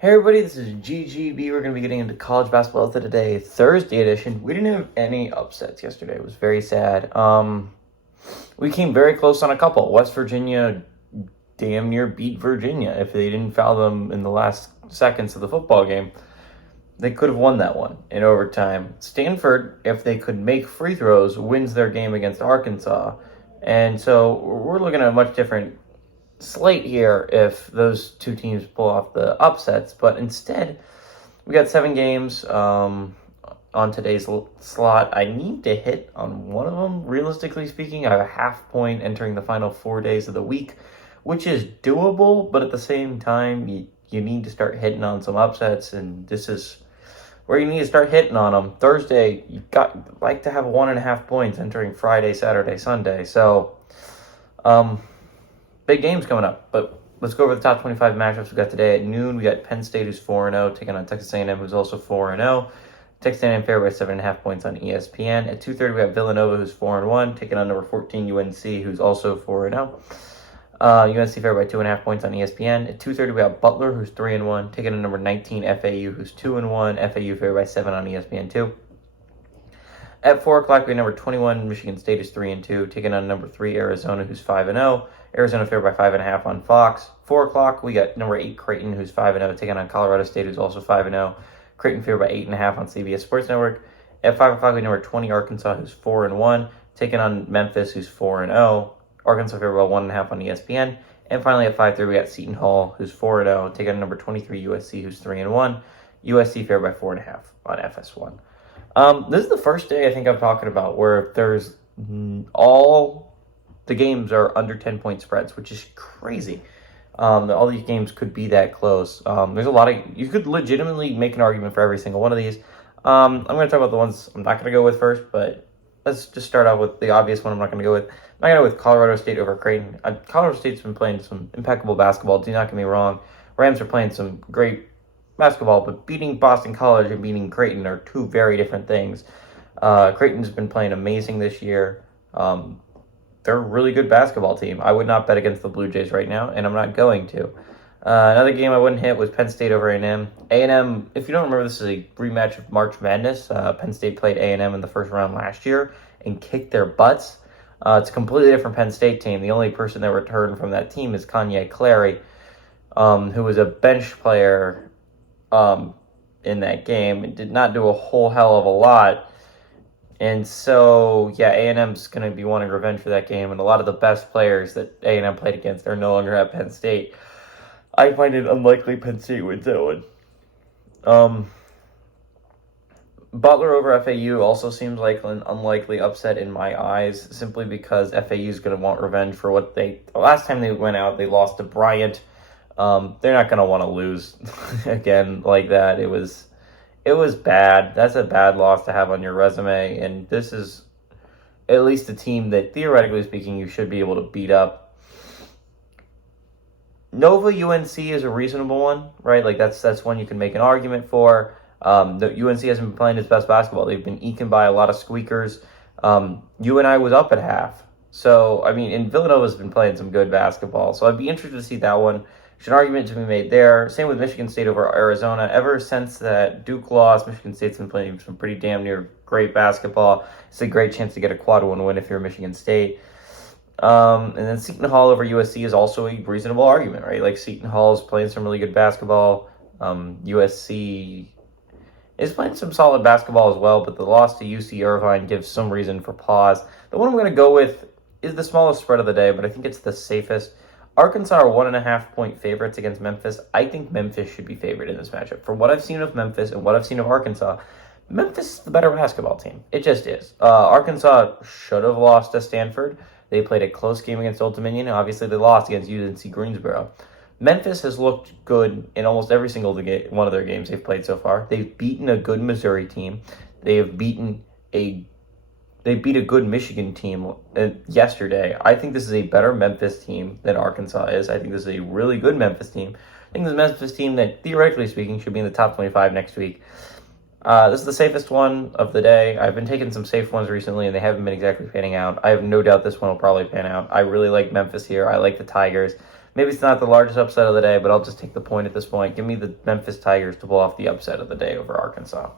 Hey everybody, this is GGB. We're going to be getting into college basketball today, Thursday edition. We didn't have any upsets yesterday. It was very sad. We came very close on a couple. West Virginia damn near beat Virginia. If they didn't foul them in the last seconds of the football game, they could have won that one in overtime. Stanford, if they could make free throws, wins their game against Arkansas. And so we're looking at a much different slate here if those two teams pull off the upsets, but instead we got 7 games on today's slot. I need to hit on one of them. Realistically speaking, I have a half point entering the final 4 days of the week, which is doable, but at the same time you need to start hitting on some upsets, and this is where you need to start hitting on them. Thursday, you got like to have 1.5 points entering Friday, Saturday, Sunday. So big games coming up, but let's go over the top 25 matchups we got today. At noon, we got Penn State, who's 4-0, taking on Texas A&M, who's also 4-0. Texas A&M favored by 7.5 points on ESPN. At 2:30, we have Villanova, who's 4-1, taking on number 14 UNC, who's also 4-0. UNC favored by 2.5 points on ESPN. At 2:30, we have Butler, who's 3-1, taking on number 19 FAU, who's 2-1. FAU favored by 7 on ESPN too. At 4 o'clock, we have number 21 Michigan State, is 3-2, taking on number 3 Arizona, who's 5-0. Arizona favored by 5.5 on Fox. 4 o'clock, we got number 8 Creighton, who's 5-0, taking on Colorado State, who's also 5-0. Creighton favored by 8.5 on CBS Sports Network. At 5 o'clock, we have number 20 Arkansas, who's 4-1, taking on Memphis, who's 4-0. Arkansas favored by 1.5 on ESPN. And finally, at 5:30, we got Seton Hall, who's 4-0, taking on number 23 USC, who's 3-1. USC favored by 4.5 on FS1. This is the first day I think I'm talking about where there's all the games are under 10-point spreads, which is crazy. All these games could be that close. There's a lot of, you could legitimately make an argument for every single one of these. I'm going to talk about the ones I'm not going to go with first, but let's just start out with the obvious one I'm not going to go with. I'm not going to go with Colorado State over Creighton. Colorado State's been playing some impeccable basketball, do not get me wrong. Rams are playing some great basketball, but beating Boston College and beating Creighton are two very different things. Creighton's been playing amazing this year. They're a really good basketball team. I would not bet against the Blue Jays right now, and I'm not going to. Another game I wouldn't hit was Penn State over A&M. A&M, if you don't remember, this is a rematch of March Madness. Penn State played A&M in the first round last year and kicked their butts. It's a completely different Penn State team. The only person that returned from that team is Kanye Clary, who was a bench player in that game and did not do a whole hell of a lot. And so, yeah, A&M's going to be wanting revenge for that game, and a lot of the best players that A&M played against are no longer at Penn State. I find it unlikely Penn State wins that one. Butler over FAU also seems like an unlikely upset in my eyes, simply because FAU is going to want revenge for what the last time they went out, they lost to Bryant. They're not going to want to lose again like that. It was bad. That's a bad loss to have on your resume, and this is at least a team that, theoretically speaking, you should be able to beat up. Nova UNC is a reasonable one, right? Like that's one you can make an argument for. The UNC hasn't been playing its best basketball. They've been eking by a lot of squeakers. UNI was up at half. So, I mean, and Villanova's been playing some good basketball. So I'd be interested to see that one. There's an argument to be made there. Same with Michigan State over Arizona. Ever since that Duke loss, Michigan State's been playing some pretty damn near great basketball. It's a great chance to get a quad one win if you're Michigan State. And then Seton Hall over USC is also a reasonable argument, right? Like Seton Hall is playing some really good basketball. USC is playing some solid basketball as well, but the loss to UC Irvine gives some reason for pause. The one I'm going to go with is the smallest spread of the day, but I think it's the safest. Arkansas are 1.5 point favorites against Memphis. I think Memphis should be favored in this matchup. From what I've seen of Memphis and what I've seen of Arkansas, Memphis is the better basketball team. It just is. Arkansas should have lost to Stanford. They played a close game against Old Dominion, and obviously they lost against UNC Greensboro. Memphis has looked good in almost every single one of their games they've played so far. They've beaten a good Missouri team. They beat a good Michigan team yesterday. I think this is a better Memphis team than Arkansas is. I think this is a really good Memphis team. I think this is a Memphis team that, theoretically speaking, should be in the top 25 next week. This is the safest one of the day. I've been taking some safe ones recently, and they haven't been exactly panning out. I have no doubt this one will probably pan out. I really like Memphis here. I like the Tigers. Maybe it's not the largest upset of the day, but I'll just take the point at this point. Give me the Memphis Tigers to pull off the upset of the day over Arkansas.